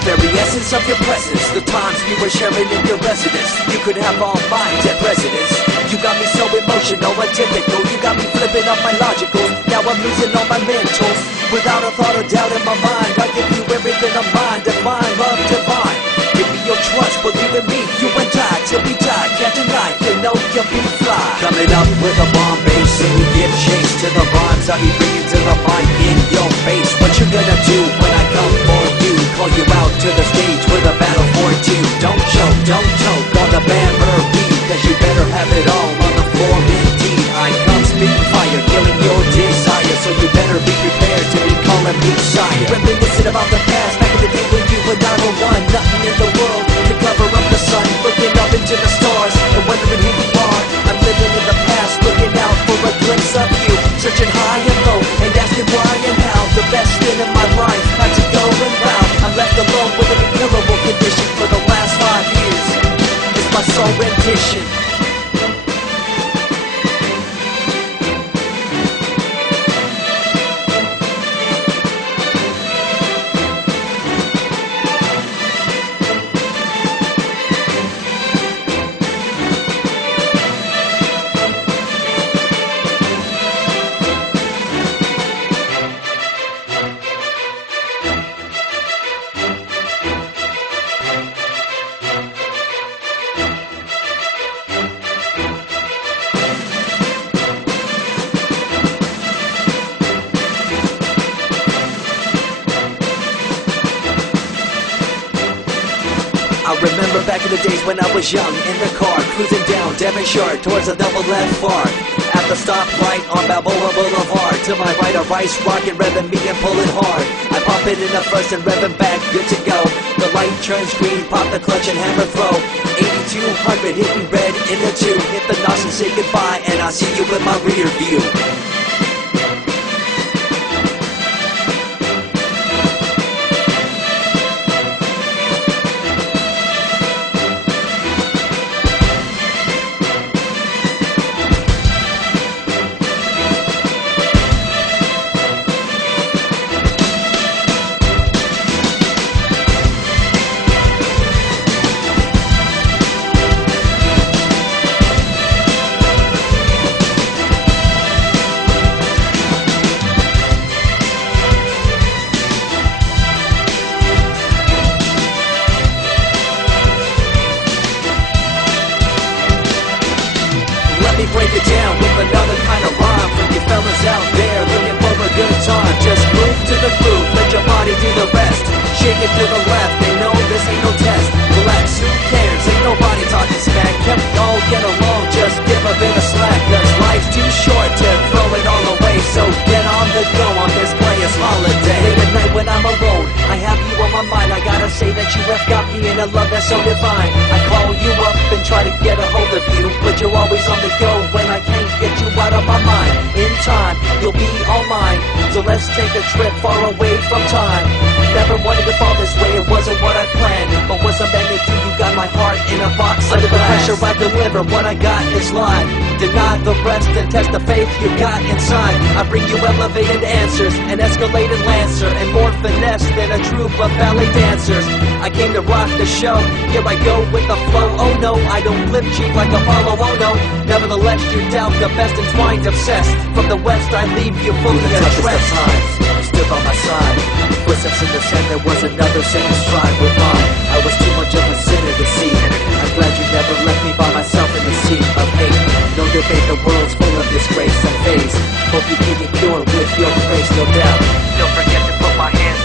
the very essence of your presence, the times we were sharing in your residence. You could have all minds at residence. You got me so emotional and typical. You got me flipping up my logical. Now I'm losing all my mentals. Without a thought or doubt in my mind, I give you everything of mine. Divine, love divine. Give me your trust, believe in me. You and I, till we die, can't deny. You know you'll be fly. Coming up with a bomb bass and you give chase to the rhymes I be bringing to the mic in your face. What you gonna do when I come for you? Call you out to the stage with a battle for two. Don't choke on the memory, cause you better have it all on the floor indeed. I come spitting fire, killing your desire, so you better be prepared to be calling me sire. Reminiscing about the past, back in the day when you and I were one. Nothing in the world to cover up the sun, looking up into the stars and wondering who you are. I'm living in the past, looking out for a glimpse of you, searching high and low and asking why and how. The best thing in my life had to go and round. I'm left alone with an incurable condition for the last 5 years. It's my soul rendition. I remember back in the days when I was young, in the car, cruising down Devonshire towards a double left fork. At the stoplight on Balboa Boulevard, to my right a rice rocket, revving me and pulling hard. I pop it in the first and revving back, good to go. The light turns green, pop the clutch and hammer throw. 8200, hit me red in the two. Hit the NOS and say goodbye, and I see you in my rear view. Break it down with another kind of rhyme for you fellas out there looking for a good time. Just move to the groove, let your body do the rest. Shake it to the left, they know this ain't no test. Relax, who cares? Ain't nobody talking smack. Can't we all get along? Just give a bit of slack, cause life's too short to throw it all away. So get on the go on this player's holiday. Late at night when I'm alone, I have you on my mind. I gotta say that you have got me in a love that's so divine. I call you up and try to get a hold of you, but you're always on the go when I can't get you out of my mind. In time, you'll be all mine, so let's take a trip far away from time. Never wanted to fall this way, it wasn't what I planned, but what's I'm meant to do, you got my heart in a box. Under the pressure I deliver, what I got is live. Deny the rest and test the faith you got inside. I bring you elevated answers, an escalated lancer, and more finesse than a troupe of ballet dancers. I came to rock the show, here I go with the flow. Oh no, I don't flip cheap like Apollo, oh no. Nevertheless, you doubt the best entwined, obsessed. From the west I leave you fully addressed. You stood by my side, footsteps in the sand, there was another same stride with mine. I was too much of a sinner to see. I'm glad you never left me by myself in the sea of hate. No debate, the world's full of disgrace and phase. Hope you keep it pure with your grace, no doubt. Don't forget to put my hands